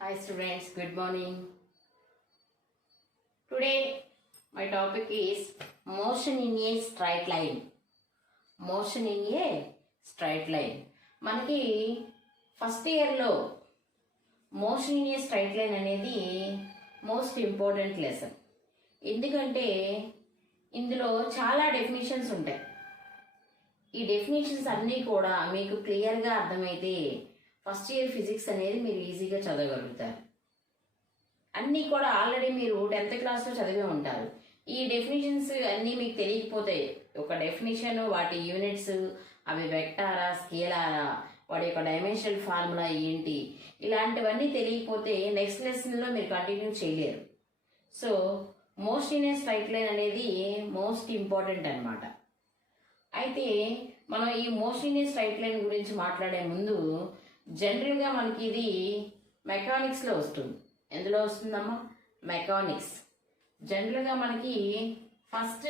Hi students, good morning. Today my topic is motion in a straight line. Motion in a straight line. మనకి first ఇయర్లో motion in a straight line అనేది most important lesson. ఎందుకంటే ఇందులో చాలా definitions ఉంటాయి. ఈ definitions అన్నీ కూడా మీకు క్లియర్గా అర్థమైతే ఫస్ట్ ఇయర్ ఫిజిక్స్ అనేది మీరు ఈజీగా చదవగలుగుతారు. అన్నీ కూడా ఆల్రెడీ మీరు 10th క్లాస్లో చదివే ఉంటారు. ఈ డెఫినేషన్స్ అన్నీ మీకు తెలియకపోతే ఒక డెఫినేషన్, వాటి యూనిట్స్, అవి వెక్టారా స్కేలారా, వాడి యొక్క డైమెన్షనల్ ఫార్ములా ఏంటి, ఇలాంటివన్నీ తెలియకపోతే నెక్స్ట్ లెసన్లో మీరు కంటిన్యూ చేయలేరు. So most in a straight line అనేది మోస్ట్ ఇంపార్టెంట్ అనమాట. అయితే మనం ఈ most in a straight line గురించి మాట్లాడే ముందు జనరల్గా మనకి ఇది మెకానిక్స్లో వస్తుంది. ఎందులో వస్తుందమ్మా? మెకానిక్స్. జనరల్గా మనకి ఫస్ట్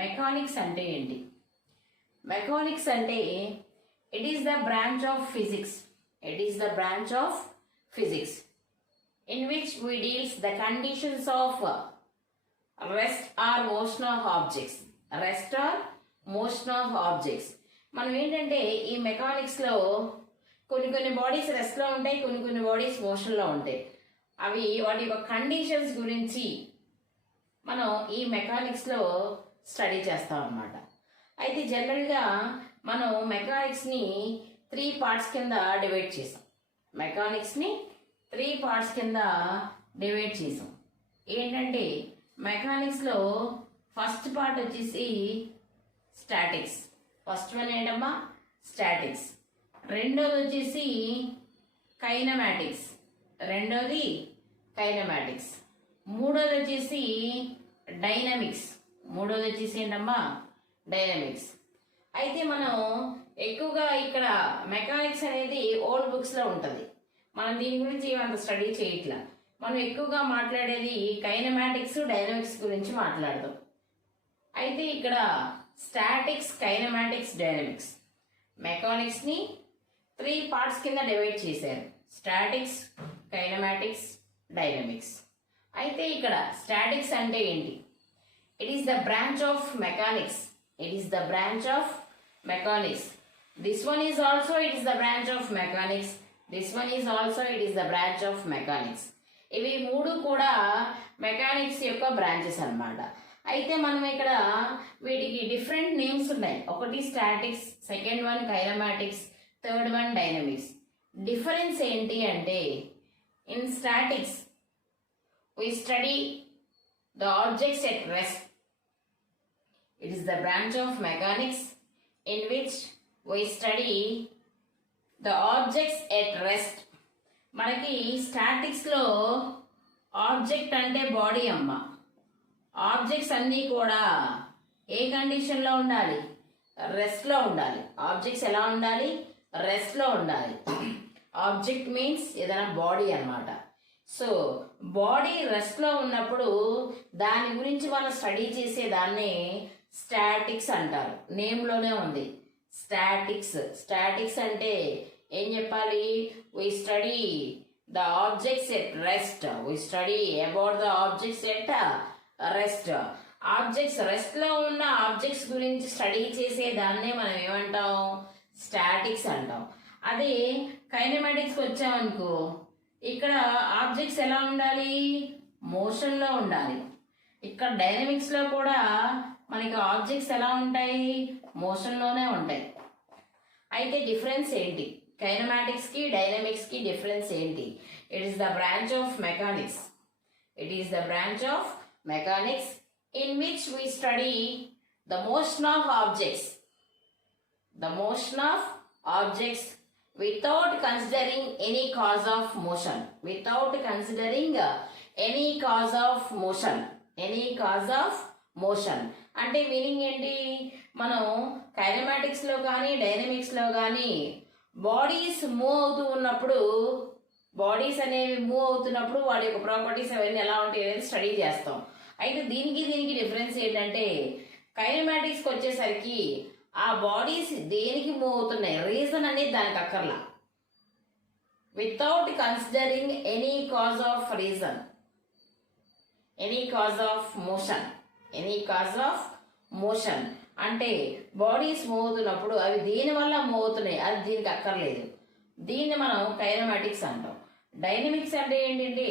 మెకానిక్స్ అంటే ఏంటి? మెకానిక్స్ అంటే it is the branch of physics. It is the branch of physics in which we deals the conditions of rest or motion of objects. Rest or motion of objects. మనం ఏంటంటే ఈ మెకానిక్స్లో కొన్ని bodies రెస్ట్లో ఉంటాయి, కొన్ని bodies మోషన్లో ఉంటాయి. అవి వాటి యొక్క కండిషన్స్ గురించి మనం ఈ మెకానిక్స్లో స్టడీ చేస్తాం అన్నమాట. అయితే జనరల్గా మనం మెకానిక్స్ని 3 పార్ట్స్ కింద డివైడ్ చేసాం. మెకానిక్స్ని 3 పార్ట్స్ కింద డివైడ్ చేసాం. ఏంటంటే మెకానిక్స్లో ఫస్ట్ పార్ట్ వచ్చేసి స్టాటిక్స్. ఫస్ట్ వన్ ఏంటమ్మా? స్టాటిక్స్. రెండోది వచ్చేసి కైనమాటిక్స్. మూడోది వచ్చేసి డైనమిక్స్. ఏంటమ్మా? డైనమిక్స్. అయితే మనం ఎక్కువగా ఇక్కడ మెకానిక్స్ అనేది ఓల్డ్ బుక్స్లో ఉంటుంది. మనం దీని గురించి అంత స్టడీ చేయట్లా. మనం ఎక్కువగా మాట్లాడేది కైనమాటిక్స్, డైనమిక్స్ గురించి మాట్లాడదాం. అయితే ఇక్కడ స్టాటిక్స్, కైనమాటిక్స్, డైనమిక్స్, మెకానిక్స్ని 3 పార్ట్స్ కింద డివైడ్ చేశారు. Statics, kinematics, dynamics. అయితే ఇక్కడ స్టాటిక్స్ అంటే ఏంటి? It is the branch of mechanics. This one is also it is the branch of mechanics. This one is also it is the branch of mechanics. ఇవి 3 కూడా mechanics యొక్క branches అన్నమాట. అయితే మనం ఇక్కడ వీటికి డిఫరెంట్ నేమ్స్ ఉన్నాయి. ఒకటి statics, second one kinematics, third one dynamics. Difference ఏంటి అంటే in statics we study the objects at rest. It is the branch of mechanics in which we study the objects at rest. మనకి స్టాటిక్స్లో object అంటే body అమ్మ. Objects అన్నీ కూడా ఏ కండిషన్లో ఉండాలి? రెస్ట్లో ఉండాలి. ఆబ్జెక్ట్స్ ఎలా ఉండాలి? రెస్ట్లో ఉండాలి. ఆబ్జెక్ట్ మీన్స్ ఏదైనా బాడీ అన్నమాట. సో బాడీ రెస్ట్లో ఉన్నప్పుడు దాని గురించి మనం స్టడీ చేసే దాన్ని స్టాటిక్స్ అంటారు. నేమ్లోనే ఉంది స్టాటిక్స్ అంటే ఏం చెప్పాలి? we study the objects at rest. we study about the objects at rest. Objects రెస్ట్లో ఉన్న ఆబ్జెక్ట్స్ గురించి స్టడీ చేసే దాన్నే మనం ఏమంటాం? స్టాటిక్స్ అంటాం. అదే కైనమాటిక్స్కి వచ్చామనుకో, ఇక్కడ ఆబ్జెక్ట్స్ ఎలా ఉండాలి? మోషన్లో ఉండాలి. ఇక్కడ డైనమిక్స్లో కూడా మనకి ఆబ్జెక్ట్స్ ఎలా ఉంటాయి? మోషన్లోనే ఉంటాయి. అయితే డిఫరెన్స్ ఏంటి? కైనమాటిక్స్కి డైనమిక్స్కి డిఫరెన్స్ ఏంటి? It is the branch of mechanics in which we study the motion of objects without considering any cause of motion. అంటే మీనింగ్ ఏంటి? మనం కైనమాటిక్స్లో కానీ డైనమిక్స్లో కానీ బాడీస్ అనేవి మూవ్ అవుతున్నప్పుడు వాటి యొక్క ప్రాపర్టీస్ అవన్నీ ఎలా ఉంటాయి అనేది స్టడీ చేస్తాం. అయితే దీనికి డిఫరెన్స్ ఏంటంటే కైనమాటిక్స్కి వచ్చేసరికి ఆ బాడీస్ దేనికి మూవ్ అవుతున్నాయి, రీజన్ అనేది దానికి అక్కర్లా. Without considering any cause of reason, any cause of motion, any cause of motion అంటే బాడీస్ మూవ్ అవుతున్నప్పుడు అవి దేని వల్ల మూవ్ అవుతున్నాయి అది దీనికి అక్కర్లేదు. దీన్ని మనం కైనమాటిక్స్ అంటాం. డైనమిక్స్ అంటే ఏంటంటే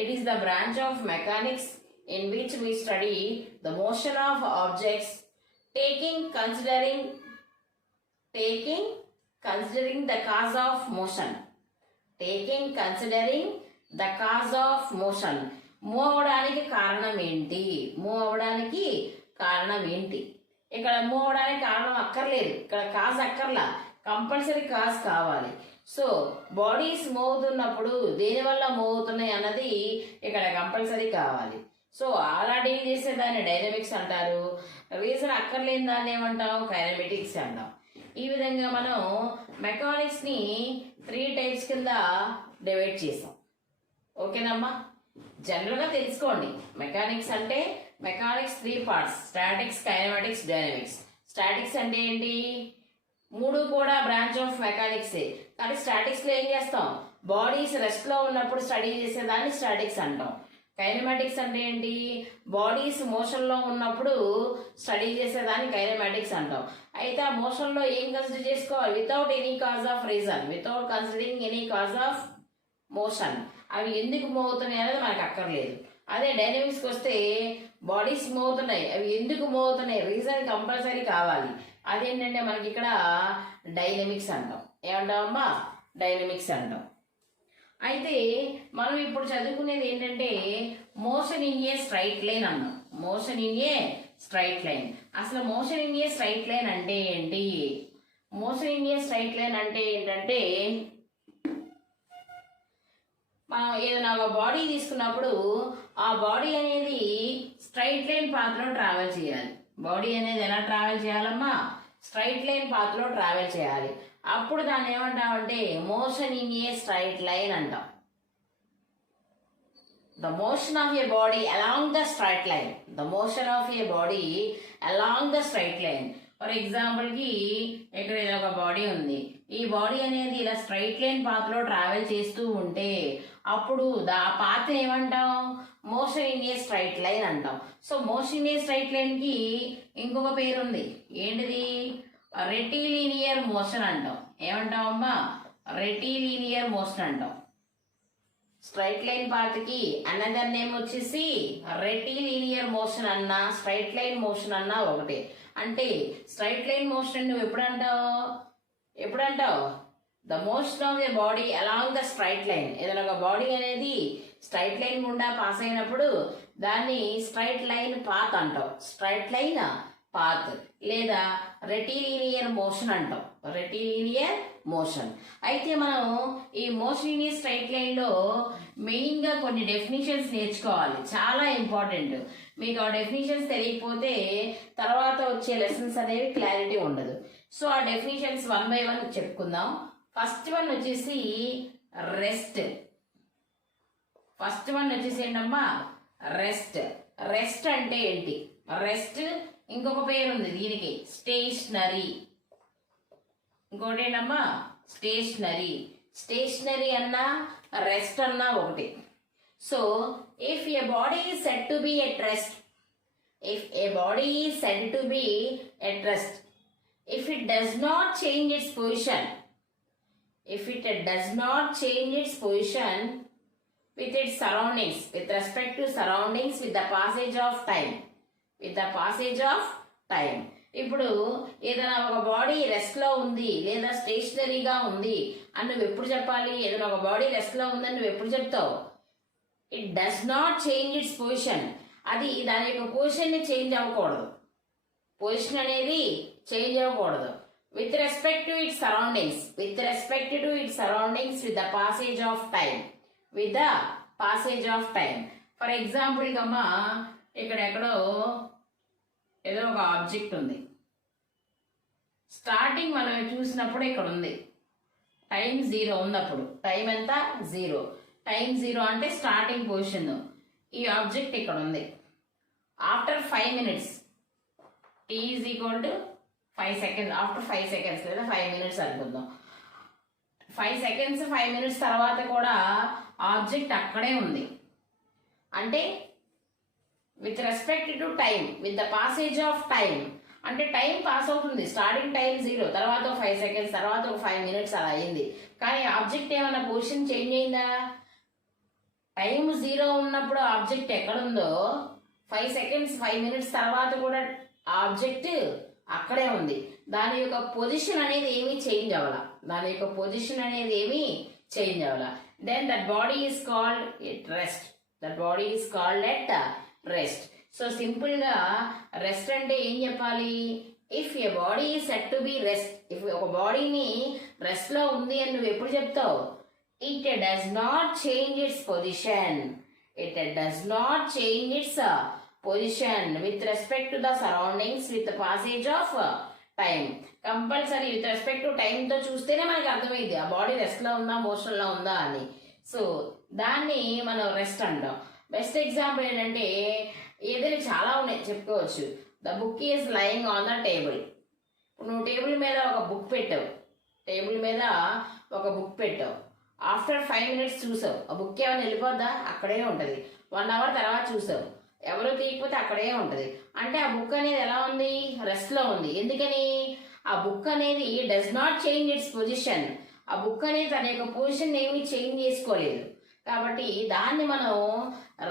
it is the branch of mechanics in which we study the motion of objects taking considering the cause of motion, taking considering the cause of motion. Move అవడానికి కారణం ఏంటి, మూవ్ అవడానికి కారణం ఏంటి. ఇక్కడ మూవ్ అవడానికి కారణం అక్కర్లేదు, ఇక్కడ కాజ్ అక్కర్లా, కంపల్సరీ కాజ్ కావాలి. సో బాడీస్ మూవ్ అవుతున్నప్పుడు దేనివల్ల మూవ్ అవుతున్నాయి అన్నది ఇక్కడ కంపల్సరీ కావాలి. సో అలా డీల్ చేసే దాన్ని డైనమిక్స్ అంటారు. రీజన్ అక్కర్లేని దాన్ని ఏమంటాం, కైనమెటిక్స్ అంటాం. ఈ విధంగా మనం మెకానిక్స్ని 3 టైప్స్ కింద డివైడ్ చేసాం. ఓకేనమ్మా, జనరల్గా తెలుసుకోండి. మెకానిక్స్ అంటే mechanics 3 parts: statics, kinematics, dynamics. Statics అంటే ఏంటి, 3 కూడా బ్రాంచ్ ఆఫ్ మెకానిక్సే. కానీ స్టాటిక్స్లో ఏం చేస్తాం, బాడీస్ రెస్ట్లో ఉన్నప్పుడు స్టడీ చేసేదాన్ని స్టాటిక్స్ అంటాం. కైనమాటిక్స్ అంటే ఏంటి, బాడీస్ మోషన్లో ఉన్నప్పుడు స్టడీ చేసేదాన్ని కైనమాటిక్స్ అంటాం. అయితే ఆ మోషన్లో ఏం కన్సిడర్ చేసుకోవాలి, without any cause of reason, without considering any cause of motion. అవి ఎందుకు మూవ్ అవుతున్నాయి అనేది మనకు అక్కర్లేదు. అదే డైనమిక్స్కి వస్తే బాడీస్ మూవ్ అవుతున్నాయి, అవి ఎందుకు మూవ్ అవుతున్నాయి, రీజన్ కంపల్సరీ కావాలి. అదేంటంటే మనకి ఇక్కడ డైనమిక్స్ అంటాం. ఏమంటామమ్మా, డైనమిక్స్ అంటాం. అయితే మనం ఇప్పుడు చదువుకునేది ఏంటంటే motion in a straight line అన్నాం. Motion in a straight line. అసలు motion in a straight line అంటే ఏంటి, motion in a straight line అంటే ఏంటంటే మనం ఏదైనా ఒక బాడీ తీసుకున్నప్పుడు ఆ బాడీ అనేది స్ట్రైట్ లైన్ పాత్రలో ట్రావెల్ చేయాలి. బాడీ అనేది ఎలా ట్రావెల్ చేయాలమ్మా, స్ట్రైట్ లైన్ పాత్రలో ట్రావెల్ చేయాలి. అప్పుడు దాన్ని ఏమంటామంటే motion in a straight line అంటాం. The motion of a body along the straight line, the motion of a body along the straight line. For ఎగ్జాంపుల్కి ఇక్కడ ఇది ఒక బాడీ ఉంది. ఈ బాడీ అనేది ఇలా స్ట్రైట్ లైన్ పాత్రలో ట్రావెల్ చేస్తూ ఉంటే అప్పుడు ఆ పాత్ ఏమంటాం, motion in a straight line అంటాం. So motion in a straight లైన్కి ఇంకొక పేరు ఉంది, ఏంటిది, రెటిలీనియర్ మోషన్ అంటాం. ఏమంటాం అమ్మా, రెటిలీనియర్ మోషన్ అంటాం. స్ట్రైట్ లైన్ పాత్కి అనదర్ నేమ్ వచ్చేసి రెటిలీనియర్ మోషన్ అన్నా స్ట్రైట్ లైన్ మోషన్ అన్నా ఒకటే. అంటే స్ట్రైట్ లైన్ మోషన్ నువ్వు ఎప్పుడంటావు the motion of the body along the straight line. ఏదైనా ఒక బాడీ అనేది స్ట్రైట్ లైన్ గుండా పాస్ అయినప్పుడు దాన్ని స్ట్రైట్ లైన్ పాత్ అంటాం, స్ట్రైట్ లైన్ పాత్ లేదా రెటిలీనియర్ మోషన్ అంటాం, రెటిలీనియర్ మోషన్. అయితే మనం ఈ మోషన్ ఇన్ స్ట్రైట్ లైన్లో మెయిన్గా కొన్ని డెఫినిషన్స్ నేర్చుకోవాలి, చాలా ఇంపార్టెంట్. మీకు ఆ డెఫినిషన్స్ తెలియకపోతే తర్వాత వచ్చే లెసన్స్ అనేవి క్లారిటీ ఉండదు. సో ఆ డెఫినిషన్స్ 1 by 1 చెప్పుకుందాం. ఫస్ట్ వన్ వచ్చేసి రెస్ట్. ఫస్ట్ వన్ వచ్చేసి ఏంటమ్మా, రెస్ట్. రెస్ట్ అంటే ఏంటి, రెస్ట్ ఇంకొక పేరు ఉంది దీనికి, స్టేషనరీ. ఇంకోటి ఏంటమ్మా, స్టేషనరీ. స్టేషనరీ అన్నా రెస్ట్ అన్నా ఒకటి. So if a body is said to be at rest, if a body is said to be at rest, if it does not change its position, if it does not change its position with its surroundings, with respect to surroundings, with the passage of time, with the passage of time. ఇప్పుడు ఏదైనా ఒక body రెస్ట్లో ఉంది లేదా స్టేషనరీగా ఉంది అని నువ్వు ఎప్పుడు చెప్పాలి, ఏదైనా ఒక బాడీ రెస్ట్లో ఉందని నువ్వు ఎప్పుడు చెప్తావు, it does not change its position. అది దాని యొక్క పొజిషన్ని చేంజ్ అవ్వకూడదు, పొజిషన్ అనేది చేంజ్ అవ్వకూడదు. With respect to it's surroundings, with respect to it's surroundings, with the passage of time, with the passage of time. For ఎగ్జాంపుల్కి అమ్మా ఇక్కడ ఎక్కడో ఏదో ఒక ఆబ్జెక్ట్ ఉంది, స్టార్టింగ్ మనం చూసినప్పుడు ఇక్కడ ఉంది టైం 0 ఉంది. అప్పుడు టైం ఎంత, 0. టైం 0 అంటే స్టార్టింగ్ పొజిషన్. ఈ ఆబ్జెక్ట్ ఇక్కడ ఉంది. After 5 minutes t is equal to 5 seconds, after 5 seconds లేదా 5 మినిట్స్ అనుకుందాం. 5 సెకండ్స్ 5 మినిట్స్ తర్వాత కూడా ఆబ్జెక్ట్ అక్కడే ఉంది. అంటే with respect to time, with the passage of time, అంటే టైం పాస్ అవుతుంది. స్టార్టింగ్ టైం 0, తర్వాత 5 సెకండ్స్, తర్వాత 5 మినిట్స్ అలా అయింది. కానీ ఆబ్జెక్ట్ ఏమన్నా పొజిషన్ చేంజ్ అయిందా? టైం 0 ఉన్నప్పుడు ఆబ్జెక్ట్ ఎక్కడుందో 5 సెకండ్స్ 5 మినిట్స్ తర్వాత కూడా ఆబ్జెక్ట్ అక్కడే ఉంది. దాని యొక్క పొజిషన్ అనేది ఏమీ చేంజ్ అవ్వాల. Then that body is called at rest. Rest. So simple గా రెస్ట్ అంటే ఏం చెప్పాలి? If a body is set to be rest, ఇఫ్ ఒక బాడీని రెస్ట్ లో ఉంది అని నువ్వు ఎప్పుడు చెప్తావు? It does not change its position with respect to the surroundings with passage of time. Compulsory with respect to time తో చూస్తేనే మనకి అర్థమైంది ఆ బాడీ రెస్ట్ లో ఉందా, మోషన్ లో ఉందా అని. సో దాన్ని మనం రెస్ట్ అంటాం. బెస్ట్ ఎగ్జాంపుల్ ఏంటంటే, ఏదైనా చాలా ఉన్నాయి చెప్పుకోవచ్చు. The book is lying on the table. నువ్వు టేబుల్ మీద ఒక బుక్ పెట్టావు. ఆఫ్టర్ 5 మినిట్స్ చూసావు, ఆ బుక్ ఏమైనా వెళ్ళిపోద్దా? అక్కడే ఉంటుంది. 1 అవర్ తర్వాత చూసావు, ఎవరు తీయకపోతే అక్కడే ఉంటుంది. అంటే ఆ బుక్ అనేది ఎలా ఉంది? రెస్ట్ లో ఉంది. ఎందుకని? ఆ బుక్ అనేది does not change its position. ఆ బుక్ అనేది తన యొక్క పొజిషన్ ఏమీ చేంజ్ చేసుకోలేదు. కాబట్టి దాన్ని మనం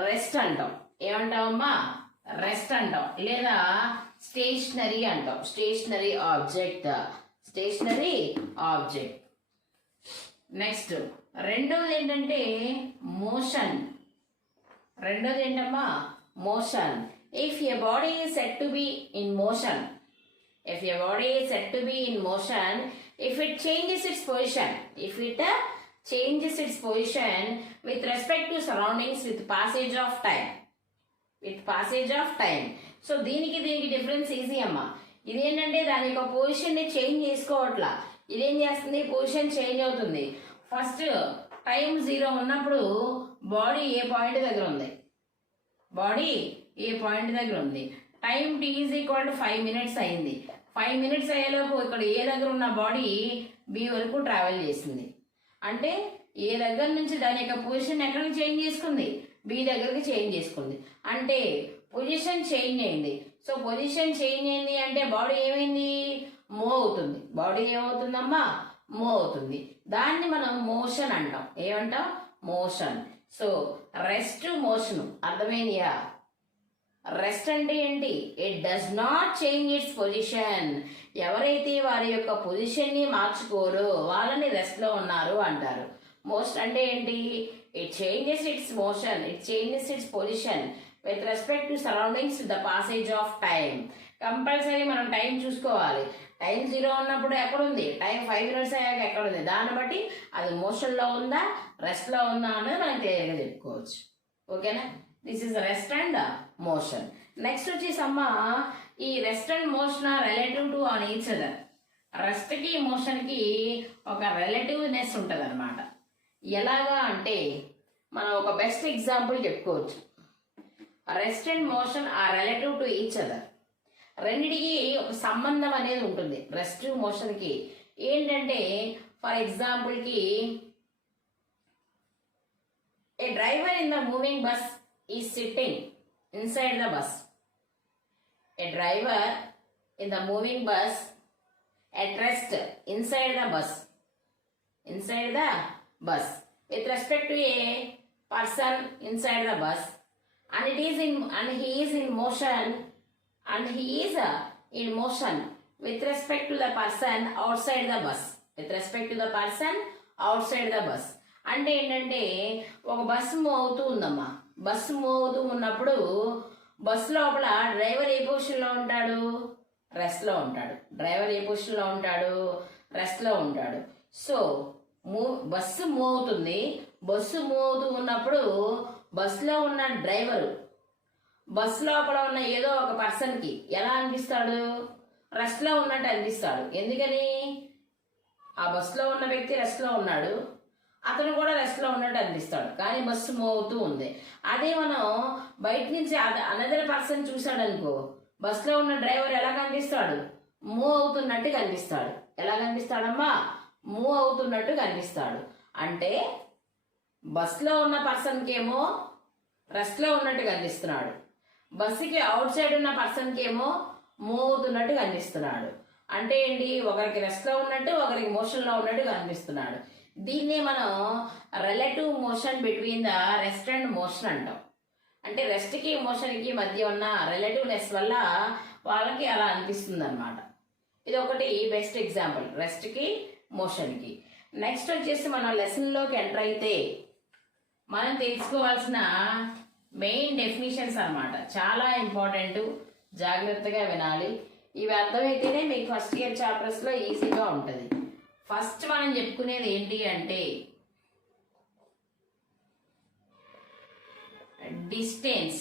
రెస్ట్ అంటాం. ఏమంటామమ్మా? రెస్ట్ అంటాం. లేదా స్టేషనరీ అంటాం. Stationery object. నెక్స్ట్ రెండోది ఏంటంటే motion. Motion. If a body is set to be in motion, if it changes its position with respect to surroundings with passage of time. So దీనికి difference easy అమ్మా. ఇదేంటంటే దాని యొక్క position ని change చేసుకోవట్లా. ఇదేం చేస్తుంది? పొజిషన్ చేంజ్ అవుతుంది. First time 0 ఉన్నప్పుడు బాడీ ఏ పాయింట్ దగ్గర ఉంది? Time t is equal to 5 minutes అయింది. 5 మినిట్స్ అయ్యేలోపు ఇక్కడ ఏ దగ్గర ఉన్న బాడీ బి వరకు ట్రావెల్ చేసింది. అంటే ఏ దగ్గర నుంచి దాని యొక్క పొజిషన్ ఎక్కడికి చేంజ్ చేసుకుంది? బి దగ్గరికి చేంజ్ చేసుకుంది. అంటే పొజిషన్ చేంజ్ అయింది. సో పొజిషన్ చేంజ్ అయింది అంటే బాడీ ఏమైంది? మూవ్ అవుతుంది. బాడీ ఏమవుతుందమ్మా? మూవ్ అవుతుంది. దాన్ని మనం మోషన్ అంటాం. ఏమంటాం? మోషన్. సో రెస్ట్, మోషన్ అర్థమైందియా? రెస్ట్ అంటే ఏంటి? It does not change its position. ఎవరైతే వారి యొక్క పొజిషన్ ని మార్చుకోరో వాళ్ళని రెస్ట్ లో ఉన్నారు అంటారు. మోస్ట్ అంటే ఏంటి? It changes it's position with respect to surroundings with the passage of time. Compulsory మనం టైం చూసుకోవాలి. టైం 0 ఉన్నప్పుడు ఎక్కడుంది? టైం 5 మినిట్స్ అయ్యాక ఎక్కడుంది? దాన్ని బట్టి అది మోషన్ లో ఉందా, రెస్ట్ లో ఉందా అనేది మనం క్లియర్గా చెప్పుకోవచ్చు. ఓకేనా? This is rest and motion. Next వచ్చేసమ్మా, ఈ rest and motion are relative to on each other. Rest కి మోషన్ కి ఒక రిలేటివ్నెస్ ఉంటుంది అనమాట. ఎలాగా అంటే మనం ఒక బెస్ట్ ఎగ్జాంపుల్ చెప్పుకోవచ్చు. Rest and motion are relative to each other. రెండిటికి ఒక సంబంధం అనేది ఉంటుంది. రెస్ట్ మోషన్ కి ఏంటంటే, ఫర్ ఎగ్జాంపుల్ కి a driver in the moving bus is sitting inside the bus. A driver in the moving bus at rest inside the bus. With respect to a person inside the bus, and he is in motion with respect to the person outside the bus. అంటే ఏంటంటే ఒక bus move అవుతూ ఉందమ్మా. Bus move అవుతూ ఉన్నప్పుడు bus లోపల driver ఏ పొజిషన్లో ఉంటాడు? రెస్ట్లో ఉంటాడు. సో బస్సు మూవ్ అవుతుంది. బస్సు మూవ్ అవుతూ ఉన్నప్పుడు బస్సులో ఉన్న డ్రైవరు బస్సు లోపల ఉన్న ఏదో ఒక పర్సన్కి ఎలా అనిపిస్తాడు? రెస్ట్లో ఉన్నట్టు అనిపిస్తాడు. ఎందుకని? ఆ బస్సులో ఉన్న వ్యక్తి రెస్ట్లో ఉన్నాడు, అతను కూడా రెస్ట్ లో ఉన్నట్టు అనిపిస్తాడు. కానీ బస్సు మూవ్ అవుతూ ఉంది. అదే మనం బయట నుంచి అనదర్ పర్సన్ చూసాడు అనుకో, బస్సులో ఉన్న డ్రైవర్ ఎలా కనిపిస్తాడు? మూవ్ అవుతున్నట్టు కనిపిస్తాడు. ఎలా కనిపిస్తాడమ్మా? మూవ్ అవుతున్నట్టు కనిపిస్తాడు. అంటే బస్లో ఉన్న పర్సన్కి ఏమో రెస్ట్లో ఉన్నట్టు కనిపిస్తున్నాడు, బస్సుకి అవుట్ సైడ్ ఉన్న పర్సన్కి ఏమో మూవ్ అవుతున్నట్టు కనిపిస్తున్నాడు. అంటే ఏంటి? ఒకరికి రెస్ట్లో ఉన్నట్టు, ఒకరికి మోషన్లో ఉన్నట్టు కనిపిస్తున్నాడు. దీన్ని మనం relative motion between the rest and motion అంటాం. అంటే రెస్ట్కి మోషన్కి మధ్య ఉన్న రిలేటివ్నెస్ వల్ల వాళ్ళకి అలా అనిపిస్తుంది అనమాట. ఇది ఒకటి బెస్ట్ ఎగ్జాంపుల్ రెస్ట్కి మోషన్కి. నెక్స్ట్ వచ్చేసి మనం లెసన్లోకి ఎంటర్ అయితే మనం తెలుసుకోవాల్సిన మెయిన్ డెఫినిషన్స్ అన్నమాట. చాలా ఇంపార్టెంట్, జాగ్రత్తగా వినాలి. ఇవి అర్థమైతేనే మీకు ఫస్ట్ ఇయర్ చాప్టర్స్లో ఈజీగా ఉంటుంది. ఫస్ట్ మనం చెప్పుకునేది ఏంటి అంటే distance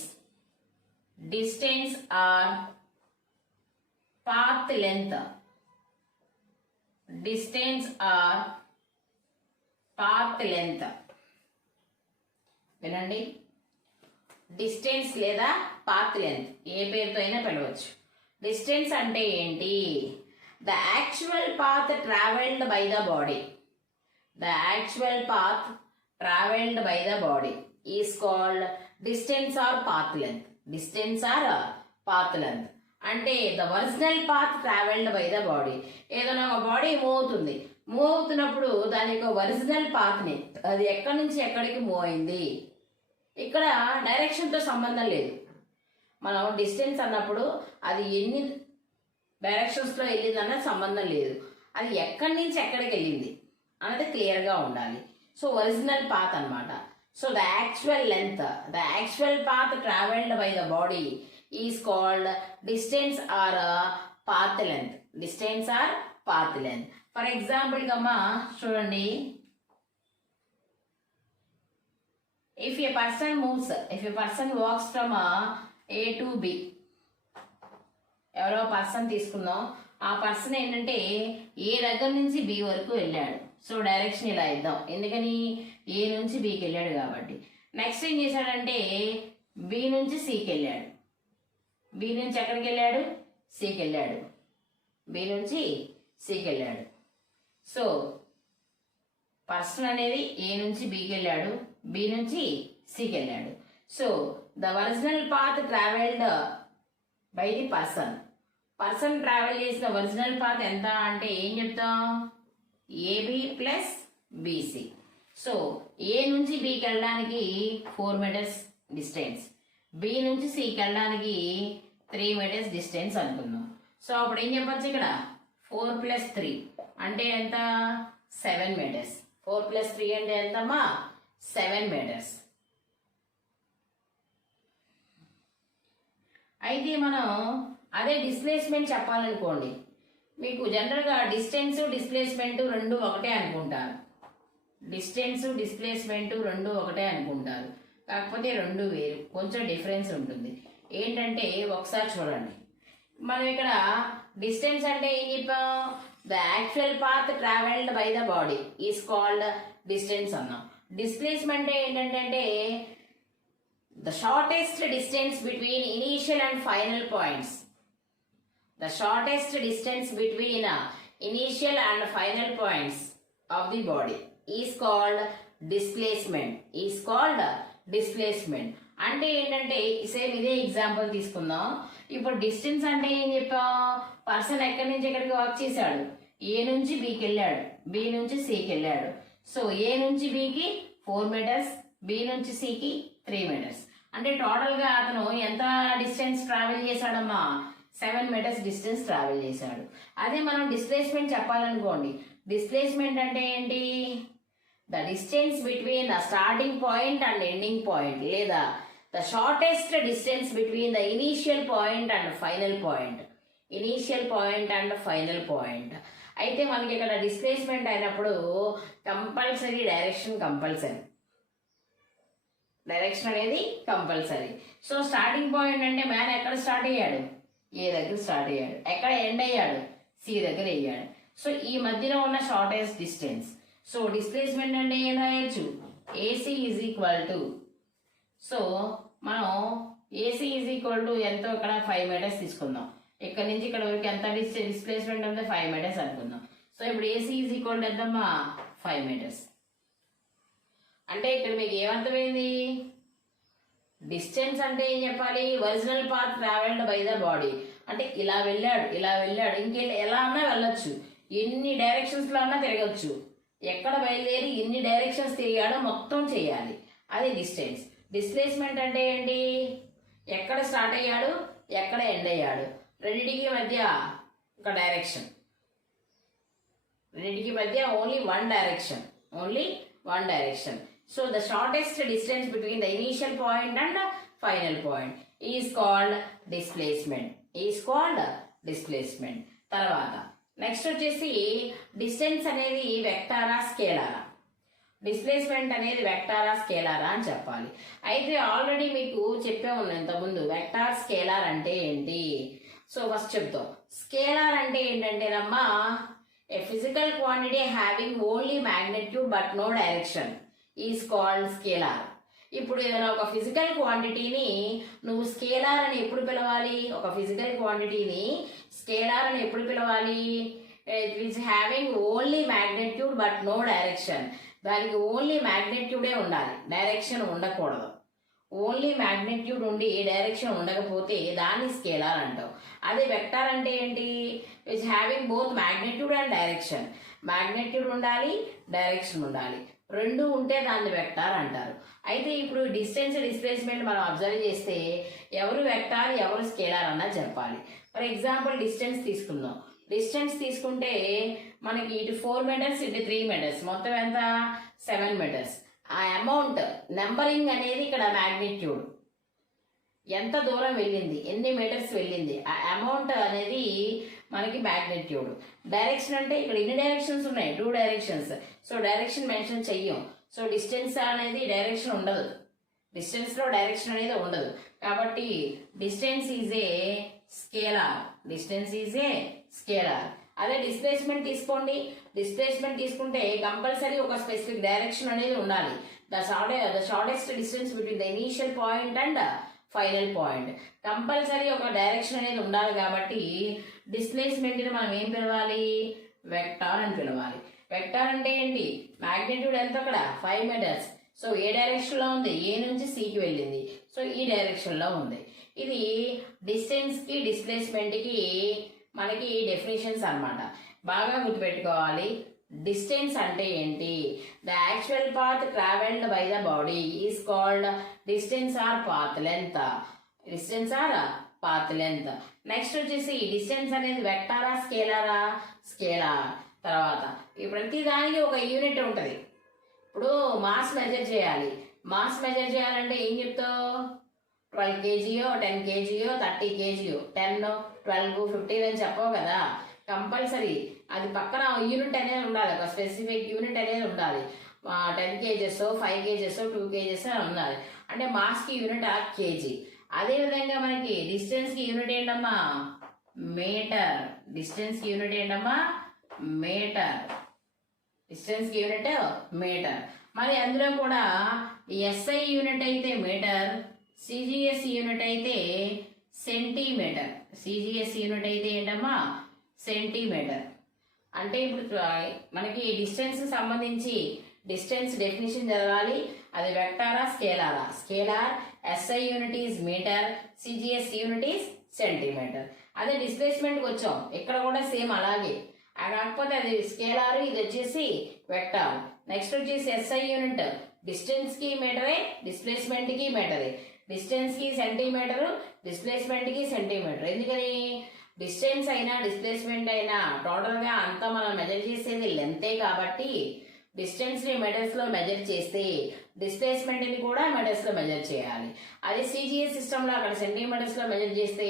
or path length. Distance or path length. వినండి, డిస్టెన్స్ లేదా పాత్ లెంత్ ఏ పేరుతో అయినా పిలవచ్చు. డిస్టెన్స్ అంటే ఏంటి? The actual path travelled by the body. The actual path travelled by the body is called distance or path length. Distance or path length అంటే the original path travelled by the body. ఏదైనా ఒక body move అవుతుంది, move అవుతున్నప్పుడు దాని యొక్క original పాత్ని, అది ఎక్కడి నుంచి ఎక్కడికి మూవ్ అయింది, ఇక్కడ డైరెక్షన్తో సంబంధం లేదు. మనం డిస్టెన్స్ అన్నప్పుడు అది ఎన్ని డైరెక్షన్స్లో వెళ్ళింది అన్నది సంబంధం లేదు, అది ఎక్కడి నుంచి ఎక్కడికి వెళ్ళింది అన్నది క్లియర్గా ఉండాలి. సో ఒరిజినల్ పాత్ అనమాట. So the actual length, the actual path travelled by the body is called distance or path length. Distance or path length. For example గమ్మా చూడండి, if a person walks from A to B, ఎవరో person తీసుకుందాం. ఆ person ఏంటంటే ఏ దగ్గర నుంచి B వరకు వెళ్ళాడు. సో డైరెక్షన్ ఇలా ఇద్దాం, ఎందుకని ఏ నుంచి బికి వెళ్ళాడు కాబట్టి. నెక్స్ట్ ఏం చేశాడంటే బి నుంచి సికి వెళ్ళాడు. బి నుంచి ఎక్కడికి వెళ్ళాడు? సికి వెళ్ళాడు. బి నుంచి సికి వెళ్ళాడు. సో పర్సన్ అనేది ఏ నుంచి బికి వెళ్ళాడు, బి నుంచి సికి వెళ్ళాడు. So the original path travelled by the person. Person travel చేసిన ఒరిజినల్ పాత్ ఎంత అంటే ఏం చెప్తాం? AB plus BC. So A నుంచి బికి వెళ్ళడానికి 4 మీటర్స్ డిస్టెన్స్, బి నుంచి సికి వెళ్ళడానికి 3 మీటర్స్ డిస్టెన్స్ అనుకుందాం. సో అప్పుడు ఏం చెప్పచ్చు? ఇక్కడ 4 + 3 అంటే ఎంత? 7 మీటర్స్. 4 + 3 అంటే ఎంతమ్మా? 7 మీటర్స్. అయితే మనం అదే డిస్ప్లేస్మెంట్ చెప్పాలనుకోండి, మీకు జనరల్గా డిస్టెన్స్ డిస్ప్లేస్మెంట్ రెండు ఒకటే అనుకుంటారు. డిస్టెన్స్ డిస్ప్లేస్మెంట్ రెండు ఒకటే అనుకుంటారు, కాకపోతే రెండు వేరు, కొంచెం డిఫరెన్స్ ఉంటుంది. ఏంటంటే ఒకసారి చూడండి, మనం ఇక్కడ డిస్టెన్స్ అంటే ఏం చెప్పాం? The actual path travelled by the body is called distance అన్నాం. డిస్ప్లేస్మెంట్ ఏంటంటే the shortest distance between initial and final points. The shortest distance between initial and final points of the body is called displacement. Is called displacement అంటే ఏంటంటే same ఇదే example తీసుకుందాం. ఇప్పుడు distance అంటే ఏం చెప్పాం? పర్సన్ ఎక్కడి నుంచి ఎక్కడికి వాక్ చేశాడు? ఏ నుంచి బికి వెళ్ళాడు, బి నుంచి సికి వెళ్ళాడు. సో ఏ నుంచి బికి 4 మీటర్స్, బి నుంచి సికి 3 మీటర్స్. అంటే టోటల్గా అతను ఎంత డిస్టెన్స్ ట్రావెల్ చేశాడమ్మా? 7 మీటర్స్ డిస్టెన్స్ ట్రావెల్ చేశాడు. అదే మనం డిస్ప్లేస్మెంట్ చెప్పాలనుకోండి, డిస్ప్లేస్మెంట్ అంటే ఏంటి? The distance between the starting point and ending point, లేదా the shortest distance between the initial point and final point. Initial point and final point. అయితే మనకి ఇక్కడ డిస్ప్లేస్మెంట్ అయినప్పుడు కంపల్సరీ డైరెక్షన్ కంపల్సరీ. డైరెక్షన్ అనేది compulsory. So starting point అంటే man ఎక్కడ start అయ్యాడు? A దగ్గర స్టార్ట్ అయ్యాడు. ఎక్కడ ఎండ్ అయ్యాడు? సి దగ్గర అయ్యాడు. సో ఈ మధ్యలో ఉన్న షార్టెస్ట్ డిస్టెన్స్. సో డిస్ప్లేస్మెంట్ అంటే ఏం రాయొచ్చు? AC is equal to, so మనం ఏసీ ఈజ్ ఈక్వల్ టు ఎంతో ఇక్కడ 5 మీటర్స్ తీసుకుందాం. ఇక్కడ నుంచి ఇక్కడ వరకు ఎంత డిస్ప్లేస్మెంట్ అంటే 5 మీటర్స్ అనుకుందాం. సో ఇప్పుడు ఏసీ ఈజ్ ఈక్వల్ టు ఎంతమ్మా 5 మీటర్స్. అంటే ఇక్కడ మీకు ఏమర్థమైంది? డిస్టెన్స్ అంటే ఏం చెప్పాలి? Original path travelled by the body. అంటే ఇలా వెళ్ళాడు ఇంకెళ్ళి ఎలా అన్నా వెళ్ళొచ్చు, ఎన్ని డైరెక్షన్స్లో అన్నా తిరగచ్చు, ఎక్కడ బయలుదేరి ఎన్ని డైరెక్షన్స్ తిరిగాడో మొత్తం చేయాలి. అది డిస్టెన్స్. డిస్ప్లేస్మెంట్ అంటే ఏంటి? ఎక్కడ స్టార్ట్ అయ్యాడు, ఎక్కడ ఎండ్ అయ్యాడు, రెండింటికి మధ్య ఒక డైరెక్షన్, రెండింటికి మధ్య only one direction. So the shortest distance between the initial point and the final point is called displacement. తర్వాత నెక్స్ట్ వచ్చేసి డిస్టెన్స్ అనేది వెక్టారా స్కేలారా, డిస్ప్లేస్మెంట్ అనేది వెక్టారా స్కేలారా అని చెప్పాలి. అయితే ఆల్రెడీ మీకు చెప్పే ఉన్నాను ఇంతకుముందు వెక్టార్ స్కేలార్ అంటే ఏంటి. సో ఫస్ట్ చెప్తాం. స్కేలార్ అంటే ఏంటంటేనమ్మా a physical quantity having only magnitude but no direction is called scalar. ఇప్పుడు ఏదైనా ఒక ఫిజికల్ క్వాంటిటీని నువ్వు స్కేలార్ అని ఎప్పుడు పిలవాలి? ఒక ఫిజికల్ క్వాంటిటీని స్కేలార్ అని ఎప్పుడు పిలవాలి? It is having only magnitude but no direction. దానికి ఓన్లీ మ్యాగ్నిట్యూడే ఉండాలి, డైరెక్షన్ ఉండకూడదు. ఓన్లీ మ్యాగ్నిట్యూడ్ ఉండి డైరెక్షన్ ఉండకపోతే దాన్ని స్కేలార్ అంటావు. అదే వెక్టార్ అంటే ఏంటి? It's having both magnitude and direction. Magnitude ఉండాలి, డైరెక్షన్ ఉండాలి, రెండు ఉంటే దాన్ని వెక్టార్ అంటారు. అయితే ఇప్పుడు డిస్టెన్స్ డిస్ప్లేస్మెంట్ మనం అబ్జర్వ్ చేస్తే ఎవరు వెక్టార్ ఎవరు స్కేలార్ అన్నది చెప్పాలి. ఫర్ ఎగ్జాంపుల్ డిస్టెన్స్ తీసుకుందాం. డిస్టెన్స్ తీసుకుంటే మనకి ఇటు 4 మీటర్స్ ఇటు 3 మీటర్స్ మొత్తం ఎంత 7 మీటర్స్. ఆ అమౌంట్ నెంబరింగ్ అనేది ఇక్కడ మ్యాగ్నిట్యూడ్, ఎంత దూరం వెళ్ళింది, ఎన్ని మీటర్స్ వెళ్ళింది, ఆ అమౌంట్ అనేది మనకి మ్యాగ్నిట్యూడ్. డైరెక్షన్ అంటే ఇక్కడ ఎన్ని డైరెక్షన్స్ ఉన్నాయి? 2 డైరెక్షన్స్. సో డైరెక్షన్ మెన్షన్ చెయ్యం. సో డిస్టెన్స్ అనేది డైరెక్షన్ ఉండదు, డిస్టెన్స్లో డైరెక్షన్ అనేది ఉండదు. కాబట్టి డిస్టెన్స్ ఈజ్ ఏ స్కేలార్. అదే డిస్ప్లేస్మెంట్ తీసుకోండి. డిస్ప్లేస్మెంట్ తీసుకుంటే కంపల్సరీ ఒక స్పెసిఫిక్ డైరెక్షన్ అనేది ఉండాలి. The shortest distance between the initial point and final point, compulsory ఒక డైరెక్షన్ అనేది ఉండాలి. కాబట్టి డిస్ప్లేస్మెంట్ని మనం ఏం పిలవాలి? వెక్టార్ అని పిలవాలి. వెక్టార్ అంటే ఏంటి? మ్యాగ్నిట్యూడ్ ఎంత అక్కడ 5 మీటర్స్. సో ఏ డైరెక్షన్లో ఉంది? ఏ నుంచి సికి వెళ్ళింది. సో ఈ డైరెక్షన్లో ఉంది. ఇది డిస్టెన్స్కి డిస్ప్లేస్మెంట్కి మనకి డెఫినేషన్స్ అన్నమాట. బాగా గుర్తుపెట్టుకోవాలి. డిస్టెన్స్ అంటే ఏంటి? The actual path travelled by the body is called distance or path length. Next వచ్చేసి డిస్టెన్స్ అనేది వెక్టారా స్కేలారా? స్కేలార్. తర్వాత ప్రతి దానికి ఒక యూనిట్ ఉంటుంది. ఇప్పుడు మాస్ మెజర్ చేయాలంటే ఏం చెప్తావు? 12 kgయో 10 kgయో 30 kgయో 10 12 15 అని చెప్పవు కదా. కంపల్సరీ అది పక్కన యూనిట్ అనేది ఉండాలి, ఒక స్పెసిఫిక్ యూనిట్ అనేది ఉండాలి. 10 kgs 5 kgs 2 kgs అని ఉండాలి. అంటే మాస్కి యూనిట్ ఆ కేజీ. అదేవిధంగా మనకి డిస్టెన్స్కి యూనిట్ ఏంటమ్మా? మీటర్. డిస్టెన్స్కి యూనిట్ ఏంటమ్మా? మీటర్. మరి అందులో కూడా ఎస్ఐ యూనిట్ అయితే మీటర్, సిజిఎస్ యూనిట్ అయితే సెంటీమీటర్. ఏంటమ్మా? సెంటీమీటర్. అంటే ఇప్పుడు మనకి డిస్టెన్స్ సంబంధించి డిస్టెన్స్ డెఫినేషన్ చదవాలి. అది వెక్టారా స్కేలారా? Scalar. SI unit is metre, CGS unit is centimetre. అదే డిస్ప్లేస్మెంట్కి వచ్చాం, ఇక్కడ కూడా సేమ్ అలాగే. కాకపోతే అది స్కేలార్, ఇది వచ్చేసి వెక్టార్. నెక్స్ట్ వచ్చేసి ఎస్ఐ యూనిట్ డిస్టెన్స్కి మీటరే, డిస్ప్లేస్మెంట్కి మీటరే. డిస్టెన్స్కి సెంటీమీటరు, డిస్ప్లేస్మెంట్కి సెంటీమీటర్. ఎందుకని? డిస్టెన్స్ అయినా డిస్ప్లేస్మెంట్ అయినా టోటల్గా అంతా మనం మెజర్ చేసేది లెంతే. కాబట్టి డిస్టెన్స్ని మీటర్స్లో మెజర్ చేస్తే డిస్ప్లేస్మెంట్ని కూడా మీటర్స్లో మెజర్ చేయాలి. అదే సిజిఎస్ సిస్టంలో అక్కడ సెంటీమీటర్స్లో మెజర్ చేస్తే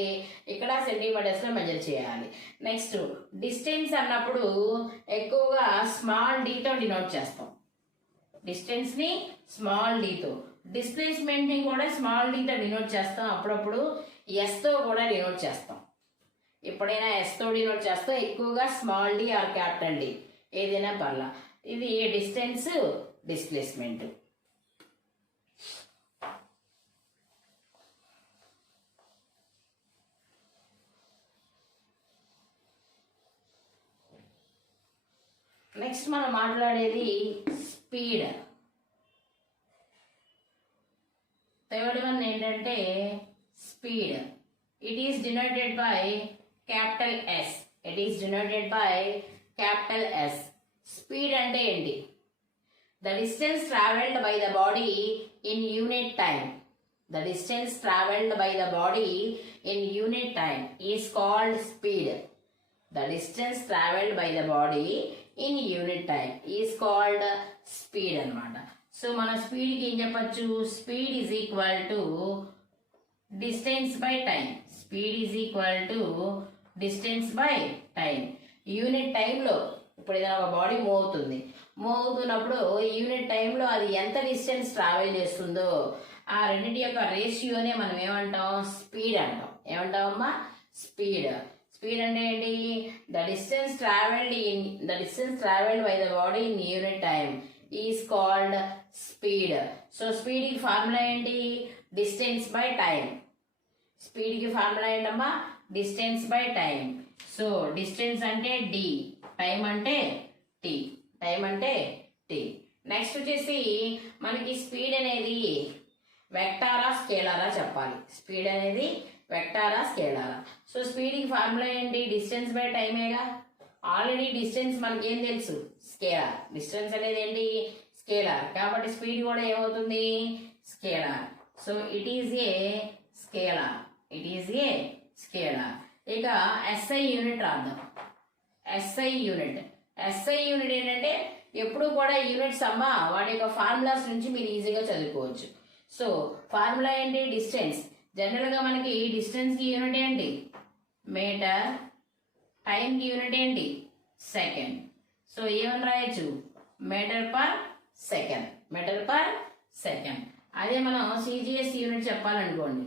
ఇక్కడ సెంటీమీటర్స్లో మెజర్ చేయాలి. నెక్స్ట్ డిస్టెన్స్ అన్నప్పుడు ఎక్కువగా స్మాల్ డీతో డినోట్ చేస్తాం. డిస్టెన్స్ని స్మాల్ డీతో, డిస్ప్లేస్మెంట్ని కూడా స్మాల్ డీతో డినోట్ చేస్తాం. అప్పుడప్పుడు ఎస్తో కూడా డినోట్ చేస్తాం. ఎప్పుడైనా ఎస్తో డినోట్ చేస్తాం, ఎక్కువగా small D or capital D ఏదైనా పర్లా. ఇది డిస్టెన్స్, డిస్ప్లేస్మెంట్. నెక్స్ట్ మనం మాట్లాడేది స్పీడ్. థర్డ్ వన్ ఏంటంటే speed. It is denoted by capital S. It is denoted by capital S. Speed అంటే ఏంటి? The distance travelled by the body in unit time. The distance travelled by the body in unit time is called speed. The distance travelled by the body in unit time is called speed అన్నమాట. So మన స్పీడ్కి ఏం చెప్పచ్చు? Speed is equal to distance by time. Speed is equal to distance by time. Unit టైంలో ఇప్పుడు ఏదైనా ఒక body move అవుతుంది. Move అవుతున్నప్పుడు యూనిట్ టైంలో అది ఎంత డిస్టెన్స్ ట్రావెల్ చేస్తుందో ఆ రెండింటి యొక్క రేషియోనే మనం ఏమంటాం? స్పీడ్ అంటాం. ఏమంటామమ్మా? స్పీడ్. స్పీడ్ అంటే ఏంటి? The distance travelled by the body in unit time is called speed. So స్పీడ్కి ఫార్ములా ఏంటి? Distance by time. స్పీడ్కి ఫార్ములా ఏంటమ్మా? Distance by time. So distance అంటే డి, టైం అంటే టీ. టైం అంటే టీ. నెక్స్ట్ వచ్చేసి మనకి స్పీడ్ అనేది వెక్టారా స్కేలారా చెప్పాలి. స్పీడ్ అనేది వెక్టారా స్కేలారా. సో స్పీడ్కి ఫార్ములా ఏంటి? డిస్టెన్స్ బై టైమేగా. ఆల్రెడీ డిస్టెన్స్ మనకి ఏం తెలుసు? స్కేలార్. డిస్టెన్స్ అనేది ఏంటి? స్కేలార్. కాబట్టి స్పీడ్ కూడా ఏమవుతుంది? Scalar. So it is a scalar. It is a scalar. ఇక ఎస్ఐ యూనిట్ రాద్దాం. SI unit. ఎస్ఐ యూనిట్ ఏంటంటే ఎప్పుడు కూడా యూనిట్స్ అమ్మ వాటి యొక్క ఫార్ములాస్ నుంచి మీరు ఈజీగా చదువుకోవచ్చు. సో ఫార్ములా ఏంటి? డిస్టెన్స్. జనరల్గా మనకి డిస్టెన్స్కి యూనిట్ ఏంటి? మీటర్. టైంకి యూనిట్ ఏంటి? సెకండ్. సో ఏమని రాయొచ్చు? Metre per second. Metre per second. అదే మనం సిజిఎస్ యూనిట్ చెప్పాలనుకోండి.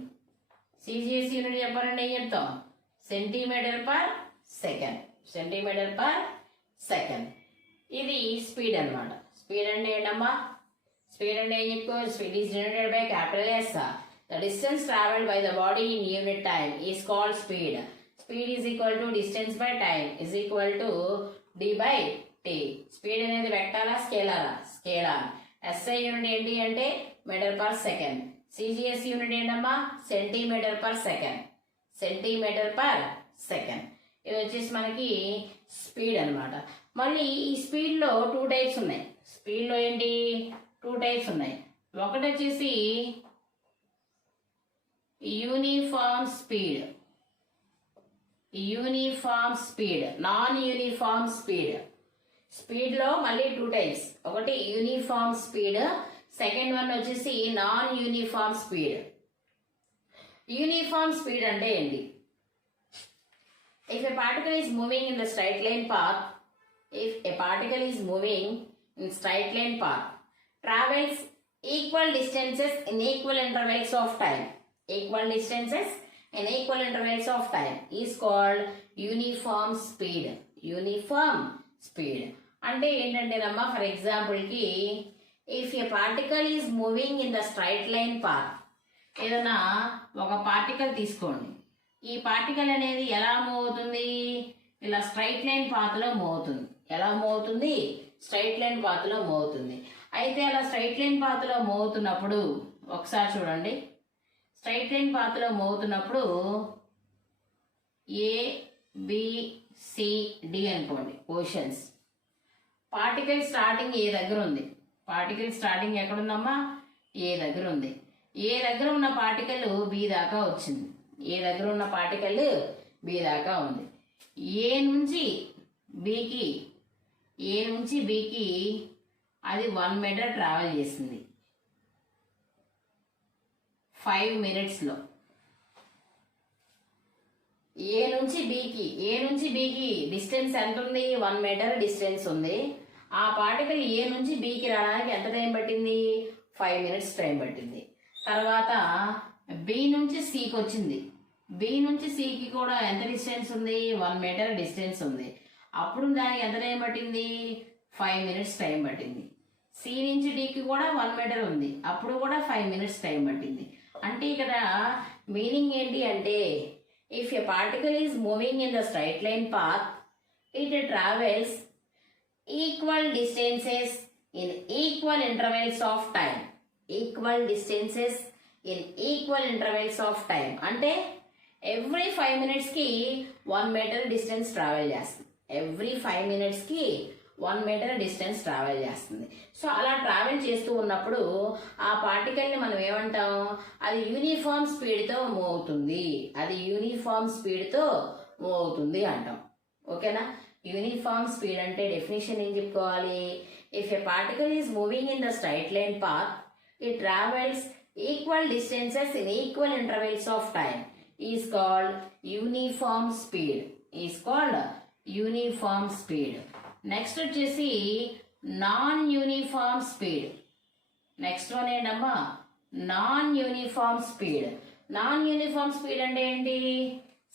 సిజిఎస్ యూనిట్ చెప్పాలంటే ఏం చెప్తాం? Centimetre per second. Centimetre per second. ఇది స్పీడ్ అన్నమాట. స్పీడ్ అంటే ఏంటమ్మా? స్పీడ్ అంటే ఏం చెప్పుకోవచ్చు? Speed is denoted by capital S. The distance travelled by the body in unit time is called speed. Speed is equal to distance by time is equal to D by T. Speed అనేది వెక్టారా స్కేలారా? Scalar. SI unit ఏంటి అంటే metre per second. CGS unit ఏంటమ్మా? Centimetre per second. Centimetre per second. ఇది వచ్చేసి మనకి speed అనమాట. మళ్ళీ ఈ స్పీడ్లో 2 టైప్స్ ఉన్నాయి. స్పీడ్లో ఏంటి? 2 టైప్స్ ఉన్నాయి. ఒకటి వచ్చేసి uniform speed, uniform speed, non uniform speed. స్పీడ్లో మళ్ళీ 2 టైప్స్. ఒకటి యూనిఫామ్ స్పీడ్, సెకండ్ వన్ వచ్చేసి non uniform speed. Uniform speed అంటే ఏంటి? If a particle is moving in the straight line path, if a particle is moving in straight line path, travels equal distances in equal intervals of time. Equal distances in equal intervals of time is called uniform speed. Uniform speed. అంటే ఏంటంటేనమ్మా, for ఎగ్జాంపుల్కి if a particle is moving in the straight line path, ఏదైనా ఒక particle తీసుకోండి. ఈ particle అనేది ఎలా move అవుతుంది? ఇలా స్ట్రైట్ లైన్ పాత్లో మూవ్ అవుతుంది. ఎలా మూవ్ అవుతుంది? స్ట్రైట్ లైన్ పాత్లో మూవ్ అవుతుంది. అయితే అలా స్ట్రైట్ లైన్ పాత్లో మూవ్ అవుతున్నప్పుడు ఒకసారి చూడండి. స్ట్రైట్ లైన్ పాత్లో మూవ్ అవుతున్నప్పుడు ఏ బి సి డి అనుకోండి పొజిషన్స్. పార్టికల్ స్టార్టింగ్ ఏ దగ్గర ఉంది. Particle starting ఎక్కడుందమ్మా? ఏ దగ్గర ఉంది. ఏ దగ్గర ఉన్న పార్టికల్ బి దాకా వచ్చింది. ఏ దగ్గర ఉన్న పార్టికల్ బి దాకా ఉంది. ఏ నుంచి బికి అది 1 మీటర్ ట్రావెల్ చేసింది 5 మినిట్స్లో. ఏ నుంచి బికి డిస్టెన్స్ ఎంత ఉంది? 1 మీటర్ డిస్టెన్స్ ఉంది. ఆ పార్టికల్ ఏ నుంచి బికి రావడానికి ఎంత టైం పట్టింది? 5 మినిట్స్ టైం పట్టింది. తర్వాత బి నుంచి సికి వచ్చింది. బి నుంచి సికి కూడా ఎంత డిస్టెన్స్ ఉంది? 1 మీటర్ డిస్టెన్స్ ఉంది. అప్పుడు దానికి ఎంత టైం పట్టింది? 5 మినిట్స్ టైం పట్టింది. సి నుంచి డికి కూడా 1 మీటర్ ఉంది. అప్పుడు కూడా 5 మినిట్స్ టైం పట్టింది. అంటే ఇక్కడ మీనింగ్ ఏంటి అంటే, if a particle is moving in the straight line path, it travels equal distances in equal intervals of time. Equal distances in equal intervals of time. అంటే ఎవ్రీ 5 minutesకి 1 meter డిస్టెన్స్ ట్రావెల్ చేస్తుంది. Every 5 minutesకి 1 meter distance travel చేస్తుంది. So అలా travel చేస్తూ ఉన్నప్పుడు ఆ పార్టికల్ని మనం ఏమంటాం, అది యూనిఫామ్ స్పీడ్తో మూవ్ అవుతుంది, అది యూనిఫామ్ స్పీడ్తో మూవ్ అవుతుంది అంటాం. ఓకేనా? యూనిఫామ్ స్పీడ్ అంటే డెఫినేషన్ ఏం చెప్పుకోవాలి? If a particle is moving in the straight line path, it travels equal distances in equal intervals of time is called uniform speed. Is called uniform speed. Next వచ్చేసి non uniform speed. Next one ఏంటమ్మా? Non uniform speed. Non uniform speed అంటే ఏంటి?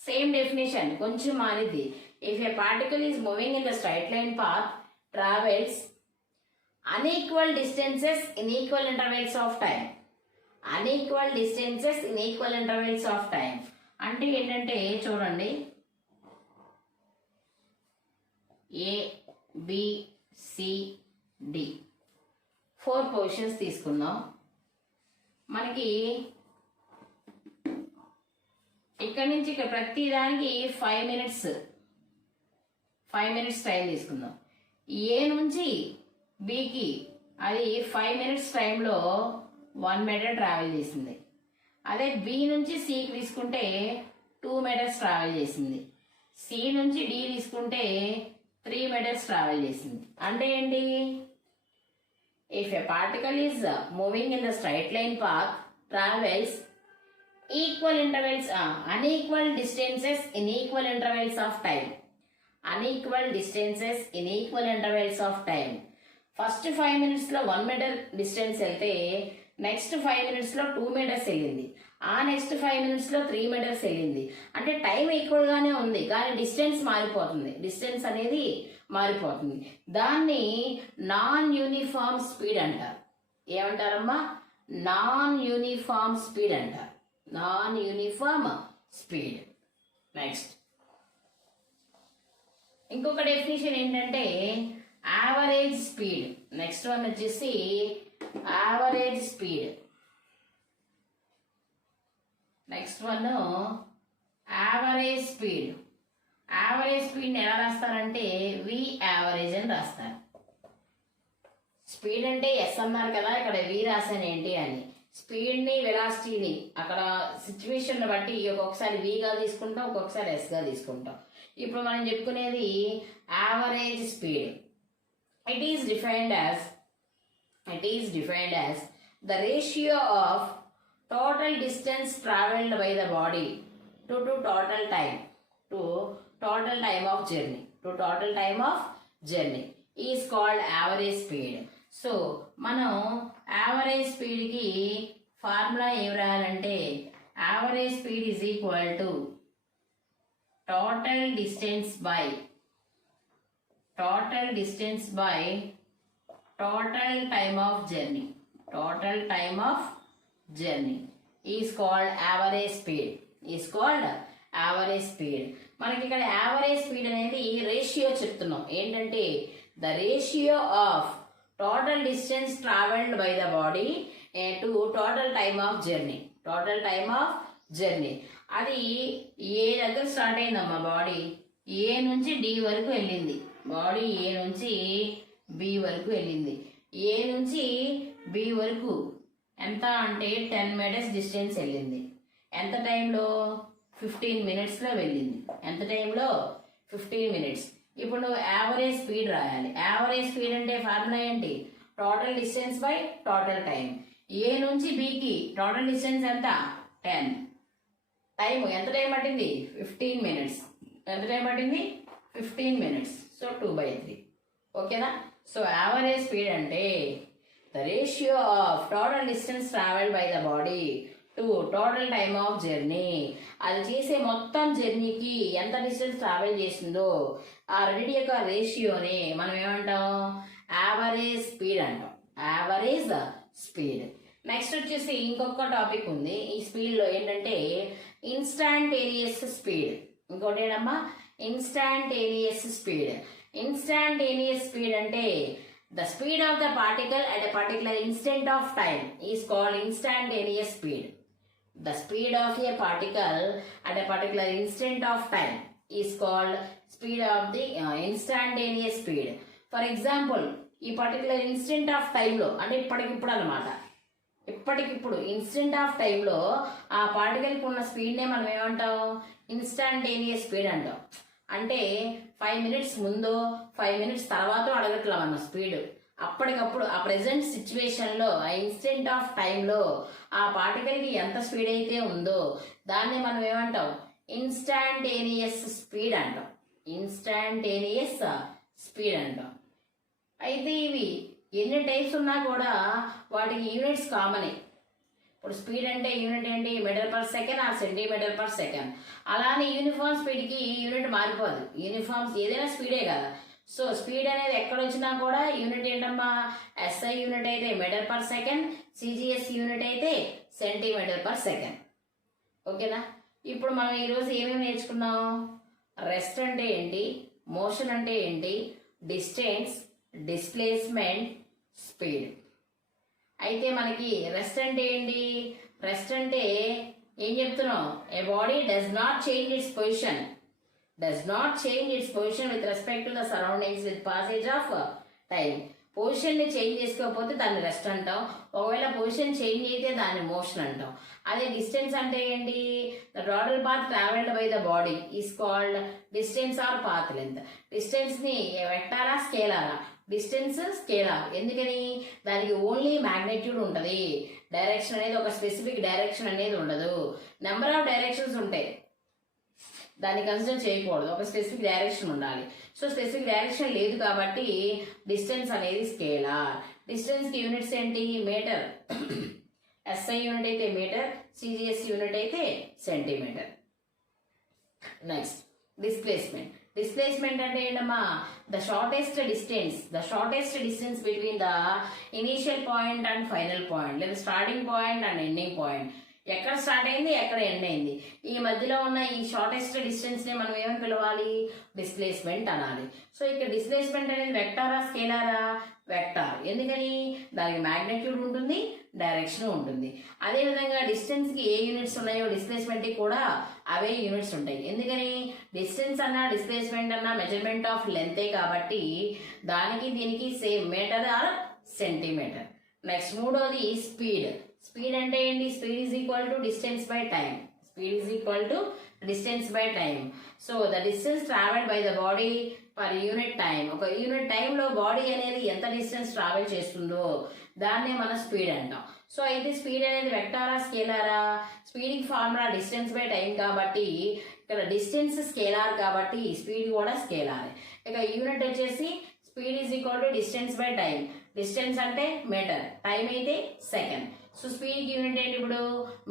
Same definition, కొంచెం మారిద్ది. If a particle is moving in the straight line path, travels unequal distances in equal intervals of time. Unequal distances in equal intervals of time అంటే ఏంటంటే చూడండి, A B C D 4 positions తీసుకుందాం. మనకి ఇక్కడ నుంచి ఇక్కడ ప్రతి దానికి 5 minutes టైం తీసుకుందాం. ఏ నుంచి బికి అది 5 minutes టైంలో 1 meter ట్రావెల్ చేసింది. అదే బి నుంచి సికి తీసుకుంటే 2 meters ట్రావెల్ చేసింది. సి నుంచి డి తీసుకుంటే 3 meters ట్రావెల్ చేసింది. అంటే ఏంటి? If a particle is moving in the straight line path, travels equal intervals unequal distances in equal intervals of time. Unequal distances in equal intervals of time. First 5 minutesలో 1 meter distance వెళ్తే next 5 minutesలో 2 meters వెళ్ళింది. ఆ next 5 minutesలో 3 meters వెళ్ళింది. అంటే time ఈక్వల్గానే ఉంది కానీ distance మారిపోతుంది. Distance అనేది మారిపోతుంది. దాన్ని నాన్ యూనిఫామ్ స్పీడ్ అంటారు. ఏమంటారమ్మా? నాన్ యూనిఫామ్ స్పీడ్ అంటారు. Non uniform speed. నెక్స్ట్ ఇంకొక డెఫినేషన్ ఏంటంటే యావరేజ్ స్పీడ్. నెక్స్ట్ వన్ వచ్చేసి average speed. Next one average speed. Average స్పీడ్ని ఎలా రాస్తారంటే వి యావరేజ్ అని రాస్తారు. స్పీడ్ అంటే ఎస్ అన్నారు కదా, ఇక్కడ వి రాసాను ఏంటి అని. స్పీడ్ని వెలాసిటీని అక్కడ సిచ్యువేషన్ బట్టి ఒక్కొక్కసారి విగా తీసుకుంటాం, ఒక్కొక్కసారి ఎస్గా తీసుకుంటాం. ఇప్పుడు మనం చెప్పుకునేది average speed. It is defined as the ratio of total distance traveled by the body to total time of journey is called average speed. So మనం యావరేజ్ స్పీడ్కి ఫార్ములా ఏం రాయాలంటే average speed is equal to total distance by total time of journey. Total time of journey is called average speed. మనకి ఇక్కడ average speed అనేది ratio చెప్తున్నాం. ఏంటంటే the ratio of total distance travelled by the body to total time of journey. అది ఏ దగ్గర start అయిందమ్మా? Body ఏ నుంచి D వరకు వెళ్ళింది. బాడీ ఏ నుంచి బి వరకు వెళ్ళింది. ఏ నుంచి బి వరకు ఎంత అంటే 10 meters డిస్టెన్స్ వెళ్ళింది. ఎంత టైంలో? 15 minutesలో వెళ్ళింది. ఎంత టైంలో? 15 minutes. ఇప్పుడు నువ్వు యావరేజ్ స్పీడ్ రాయాలి. యావరేజ్ స్పీడ్ అంటే ఫార్ములా ఏంటి? Total distance by total time. A నుంచి బికి టోటల్ డిస్టెన్స్ ఎంత? 10. టైం ఎంత టైం పట్టింది? 15 minutes. ఎంత టైం పట్టింది? 15 minutes. సో 2/3. ఓకేనా? సో యావరేజ్ స్పీడ్ అంటే the ratio of total distance travelled by the body to total time of journey. అది చేసే మొత్తం జర్నీకి ఎంత డిస్టెన్స్ ట్రావెల్ చేసిందో ఆ రెండింటి యొక్క రేషియోని మనం ఏమంటాం? యావరేజ్ స్పీడ్ అంటాం. Average speed. నెక్స్ట్ వచ్చేసి ఇంకొక టాపిక్ ఉంది ఈ స్పీడ్లో ఏంటంటే ఇన్స్టాంటేనియస్ స్పీడ్. ఇంకోటి ఏంటమ్మా? Instantaneous speed. ఇన్స్టాంటేనియస్ స్పీడ్ అంటే the speed of the particle at a particular instant of time is called instantaneous speed. The speed of a particle at a particular instant of time is called speed of the instantaneous speed. For example, ఈ particular instant of టైంలో అంటే ఇప్పటికిప్పుడు అనమాట, ఇప్పటికిప్పుడు instant of టైంలో ఆ పార్టికల్కి ఉన్న స్పీడ్నే మనం ఏమంటాం, ఇన్స్టాంటేనియస్ స్పీడ్ అంటాం. అంటే 5 minutes ముందో 5 minutes తర్వాతో అడగట్లా మన స్పీడ్, అప్పటికప్పుడు ఆ ప్రెసెంట్ సిచ్యువేషన్లో ఆ ఇన్స్టెంట్ ఆఫ్ టైంలో ఆ పార్టికల్కి ఎంత స్పీడ్ అయితే ఉందో దాన్ని మనం ఏమంటాం, ఇన్స్టాంటేనియస్ స్పీడ్ అంటాం. ఇన్స్టాంటేనియస్ స్పీడ్ అంటాం. అయితే ఇవి ఎన్ని టైప్స్ ఉన్నా కూడా వాటికి యూనిట్స్ కామనే. ఇప్పుడు స్పీడ్ అంటే యూనిట్ ఏంటి, metre per second or centimetre per second. అలానే యూనిఫామ్ స్పీడ్కి యూనిట్ మారిపోదు, యూనిఫామ్స్ ఏదైనా స్పీడే కదా. సో స్పీడ్ అనేది ఎక్కడ వచ్చినా కూడా యూనిట్ ఏంటమ్మా, ఎస్ఐ యూనిట్ అయితే metre per second, CGS unit అయితే సెంటీమీటర్ పర్ సెకండ్. ఓకేనా. ఇప్పుడు మనం ఈరోజు ఏమేమి నేర్చుకున్నాం, రెస్ట్ అంటే ఏంటి, మోషన్ అంటే ఏంటి, డిస్టెన్స్, డిస్ప్లేస్మెంట్, స్పీడ్. అయితే మనకి రెస్ట్ అంటే ఏంటి, రెస్ట్ అంటే ఏం చెప్తున్నాం, a body does not change its position, does not change its position with respect to the surroundings with passage of time. పొజిషన్ని చేంజ్ చేసుకోకపోతే దాన్ని రెస్ట్ అంటాం, ఒకవేళ పొజిషన్ చేంజ్ అయితే దాన్ని మోషన్ అంటాం. అదే డిస్టెన్స్ అంటే ఏంటి, the total path travelled by the body is called distance or path length. డిస్టెన్స్ని వెక్టారా స్కేలారా, డిస్టెన్స్ స్కేలార్. ఎందుకని, దానికి ఓన్లీ మ్యాగ్నిట్యూడ్ ఉంటుంది, డైరెక్షన్ అనేది ఒక స్పెసిఫిక్ డైరెక్షన్ అనేది ఉండదు. నెంబర్ ఆఫ్ డైరెక్షన్స్ ఉంటాయి, దాన్ని కన్సిడర్ చేయకూడదు, ఒక స్పెసిఫిక్ డైరెక్షన్ ఉండాలి. సో స్పెసిఫిక్ డైరెక్షన్ లేదు కాబట్టి డిస్టెన్స్ అనేది స్కేలార్. డిస్టెన్స్కి యూనిట్స్ ఏంటి, మీటర్, ఎస్ఐ యూనిట్ అయితే మీటర్, సిజిఎస్ యూనిట్ అయితే సెంటీమీటర్. Next displacement. డిస్ప్లేస్మెంట్ అంటే ఏంటమ్మా, the shortest distance between the initial point and final point, లేదా starting point and ending point. ఎక్కడ స్టార్ట్ అయింది, ఎక్కడ ఎండ్ అయింది, ఈ మధ్యలో ఉన్న ఈ షార్టెస్ట్ డిస్టెన్స్ని మనం ఏమని పిలవాలి, డిస్ప్లేస్మెంట్ అనాలి. సో ఇక్కడ డిస్ప్లేస్మెంట్ అనేది వెక్టారా స్కేలారా, వెక్టార్. ఎందుకని, దానికి మ్యాగ్నిట్యూడ్ ఉంటుంది, డైరెక్షన్ ఉంటుంది. అదేవిధంగా డిస్టెన్స్కి ఏ యూనిట్స్ ఉన్నాయో డిస్ప్లేస్మెంట్కి కూడా అవే యూనిట్స్ ఉంటాయి. ఎందుకని, డిస్టెన్స్ అన్నా డిస్ప్లేస్మెంట్ అన్నా మెజర్మెంట్ ఆఫ్ లెంతే కాబట్టి దానికి దీనికి same, metre or centimetre. Next మూడోది స్పీడ్. స్పీడ్ అంటే ఏంటి, speed is equal to distance by time. Speed is equal to distance by time. So the distance travelled by the body per unit time. ఒక unit టైంలో body అనేది ఎంత distance travel చేస్తుందో దాన్నే మనం స్పీడ్ అంటాం. సో అయితే స్పీడ్ అనేది వెక్టారా స్కేలారా, స్పీడ్కి ఫార్ములా డిస్టెన్స్ బై టైం కాబట్టి ఇక్కడ డిస్టెన్స్ స్కేలార్ కాబట్టి స్పీడ్ కూడా స్కేలార్. ఇక యూనిట్ వచ్చేసి speed is equal to distance by time. Distance అంటే మీటర్, టైం అయితే సెకండ్. సో స్పీడ్ యూనిట్ ఏంటి ఇప్పుడు,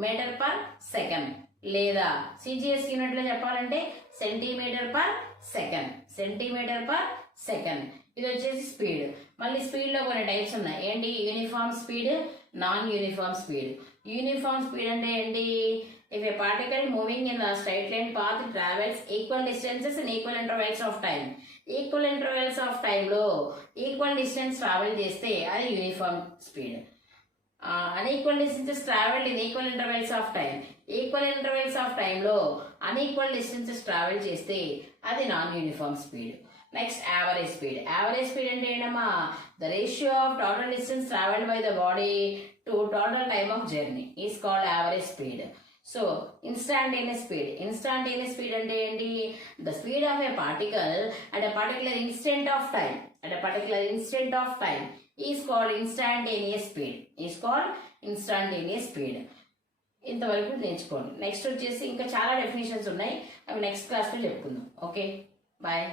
మీటర్ పర్ సెకండ్, లేదా సిజిఎస్ యూనిట్లో చెప్పాలంటే centimetre per second, centimetre per second. ఇది వచ్చేసి స్పీడ్. మళ్ళీ స్పీడ్లో కొన్ని టైప్స్ ఉన్నాయి, ఏంటి, uniform speed, non uniform speed. Uniform speed అంటే ఏంటి, if a particle moving in the straight line path travels equal distances in equal intervals of time. Equal intervals of టైంలో ఈక్వల్ డిస్టెన్స్ ట్రావెల్ చేస్తే అది uniform speed. Unequal distances travelled in equal intervals of time. Equal intervals of టైంలో unequal distances travel చేస్తే అది non uniform speed. Next average speed. Average speed అంటే ఏంటమ్మా, the ratio of total distance travelled by the body to total time of journey is called average speed. So instantaneous speed. Instantaneous speed అంటే ఏంటి, the speed of A particle at a particular instant of time, at a particular instant of time is called instantaneous speed, is called instantaneous speed. ఇంతవరకు నేర్చుకోండి. Next వచ్చేసి ఇంకా చాలా definitions ఉన్నాయి, అవి next క్లాస్లో చెప్పుకుందాం. Okay, bye.